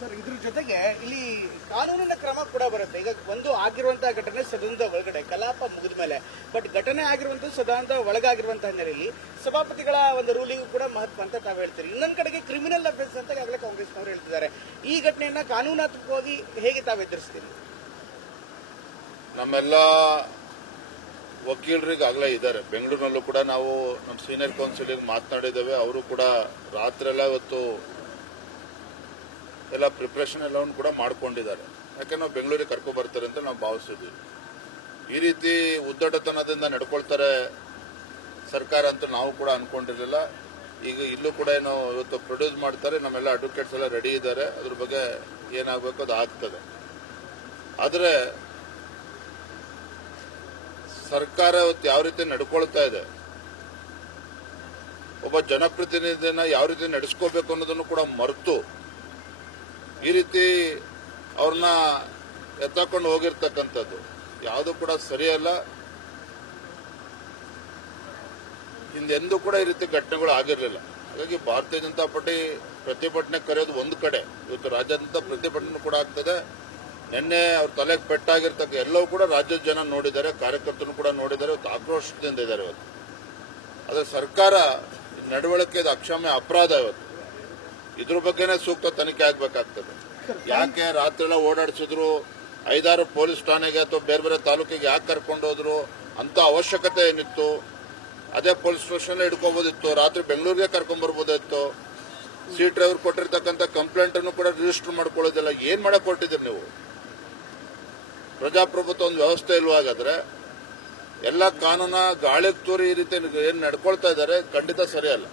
Sir, ಇದ್ರ ಜೊತೆಗೆ ಇಲ್ಲಿ ಕಾನೂನಿನ ಕ್ರಮ ಕೂಡ ಬರುತ್ತೆ. ಈಗ ಒಂದು ಆಗಿರುವಂತಹ ಘಟನೆ ಸದನದ ಒಳಗಡೆ ಕಲಾಪ ಮುಗಿದ ಮೇಲೆ, ಬಟ್ ಘಟನೆ ಆಗಿರುವಂತದ್ದು ಸದನದ ಒಳಗಾಗಿರುವಂತಹ ಹಿನ್ನೆಲೆಯಲ್ಲಿ ಸಭಾಪತಿಗಳ ಒಂದು ರೂಲಿಂಗ್ ಕೂಡ ಮಹತ್ವ ಅಂತ ತಾವು ಹೇಳ್ತೀರಿ. ಇನ್ನೊಂದು ಕಡೆಗೆ ಕ್ರಿಮಿನಲ್ ಅಫೆನ್ಸ್ ಅಂತ ಈಗಾಗಲೇ ಕಾಂಗ್ರೆಸ್ನವರು ಹೇಳ್ತಿದ್ದಾರೆ. ಈ ಘಟನೆಯನ್ನ ಕಾನೂನಾತ್ಮಕವಾಗಿ ಹೇಗೆ ತಾವು ಎದುರಿಸ್ತೀರಿ? ನಮ್ಮೆಲ್ಲ ವಕೀಲರಿಗಾಗಲೇ ಇದ್ದಾರೆ. ಬೆಂಗಳೂರಿನಲ್ಲೂ ಕೂಡ ನಾವು ನಮ್ಮ ಸೀನಿಯರ್ ಕೌನ್ಸಿಲಿಗೆ ಮಾತನಾಡಿದ್ದೇವೆ. ಅವರು ಕೂಡ ರಾತ್ರಿಯೆಲ್ಲ ಇವತ್ತು ಎಲ್ಲ ಪ್ರಿಪ್ರೇಷನ್ ಎಲ್ಲವನ್ನು ಕೂಡ ಮಾಡ್ಕೊಂಡಿದ್ದಾರೆ. ಯಾಕೆ ನಾವು ಬೆಂಗಳೂರಿಗೆ ಕರ್ಕೊ ಬರ್ತಾರೆ ಅಂತ ನಾವು ಭಾವಿಸಿದ್ವಿ. ಈ ರೀತಿ ಉದ್ದಟತನದಿಂದ ನಡ್ಕೊಳ್ತಾರೆ ಸರ್ಕಾರ ಅಂತ ನಾವು ಕೂಡ ಅನ್ಕೊಂಡಿರಲಿಲ್ಲ. ಈಗ ಇಲ್ಲೂ ಕೂಡ ಏನು ಇವತ್ತು ಪ್ರೊಡ್ಯೂಸ್ ಮಾಡ್ತಾರೆ. ನಮ್ಮೆಲ್ಲ ಅಡ್ವೊಕೇಟ್ಸ್ ಎಲ್ಲ ರೆಡಿ ಇದ್ದಾರೆ. ಅದ್ರ ಬಗ್ಗೆ ಏನಾಗಬೇಕು ಅದು ಆಗ್ತದೆ. ಆದರೆ ಸರ್ಕಾರ ಇವತ್ತು ಯಾವ ರೀತಿ ನಡ್ಕೊಳ್ತಾ ಇದೆ, ಒಬ್ಬ ಜನಪ್ರತಿನಿಧಿನ ಯಾವ ರೀತಿ ನಡೆಸ್ಕೋಬೇಕು ಅನ್ನೋದನ್ನು ಕೂಡ ಮರೆತು ಈ ರೀತಿ ಅವ್ರನ್ನ ಎತ್ತಕೊಂಡು ಹೋಗಿರ್ತಕ್ಕಂಥದ್ದು ಯಾವುದು ಕೂಡ ಸರಿಯಲ್ಲ. ಹಿಂದೆಂದೂ ಕೂಡ ಈ ರೀತಿ ಘಟನೆಗಳು ಆಗಿರಲಿಲ್ಲ. ಹಾಗಾಗಿ ಭಾರತೀಯ ಜನತಾ ಪಾರ್ಟಿ ಪ್ರತಿಭಟನೆ ಕರೆಯೋದು ಒಂದು ಕಡೆ, ಇವತ್ತು ರಾಜ್ಯಾದ್ಯಂತ ಪ್ರತಿಭಟನೆ ಕೂಡ ಆಗ್ತದೆ. ನಿನ್ನೆ ಅವ್ರ ತಲೆಗೆ ಪೆಟ್ಟಾಗಿರ್ತಕ್ಕ ಎಲ್ಲವೂ ಕೂಡ ರಾಜ್ಯದ ಜನ ನೋಡಿದ್ದಾರೆ, ಕಾರ್ಯಕರ್ತರು ಕೂಡ ನೋಡಿದ್ದಾರೆ. ಇವತ್ತು ಆಕ್ರೋಶದಿಂದ ಇದ್ದಾರೆ. ಇವತ್ತು ಆದರೆ ಸರ್ಕಾರ ನಡವಳಿಕೆ ಅಕ್ಷಮ್ಯ ಅಪರಾಧ. ಇವತ್ತು ಇದ್ರ ಬಗ್ಗೆನೇ ಸೂಕ್ತ ತನಿಖೆ ಆಗಬೇಕಾಗ್ತದೆ. ಯಾಕೆ ರಾತ್ರಿ ಎಲ್ಲ ಓಡಾಡಿಸಿದ್ರು, 5-6 ಪೊಲೀಸ್ ಠಾಣೆಗೆ ಅಥವಾ ಬೇರೆ ಬೇರೆ ತಾಲೂಕಿಗೆ ಯಾಕೆ ಕರ್ಕೊಂಡು ಹೋದ್ರು ಅಂತ ಅವಶ್ಯಕತೆ ಏನಿತ್ತು? ಅದೇ ಪೊಲೀಸ್ ಸ್ಟೇಷನ್ ಹಿಡ್ಕೋಬಹುದಿತ್ತು. ರಾತ್ರಿ ಬೆಂಗಳೂರಿಗೆ ಕರ್ಕೊಂಡ್ ಬರ್ಬೋದಿತ್ತು. ಸಿ ಡ್ರೈವರ್ ಕೊಟ್ಟಿರ್ತಕ್ಕಂಥ ಕಂಪ್ಲೇಂಟ್ ಅನ್ನು ಕೂಡ ರಿಜಿಸ್ಟರ್ ಮಾಡ್ಕೊಳ್ಳೋದಿಲ್ಲ. ಏನ್ ಮಾಡಕ್ ಕೊಟ್ಟಿದ್ದೀರಿ ನೀವು? ಪ್ರಜಾಪ್ರಭುತ್ವ ಒಂದು ವ್ಯವಸ್ಥೆ ಇಲ್ವಾಗಾದ್ರೆ ಎಲ್ಲ ಕಾನೂನ ಗಾಳಿಗೆ ತೂರಿ ಈ ರೀತಿ ಏನ್ ನಡ್ಕೊಳ್ತಾ ಇದ್ದಾರೆ ಖಂಡಿತ ಸರಿಯಲ್ಲ.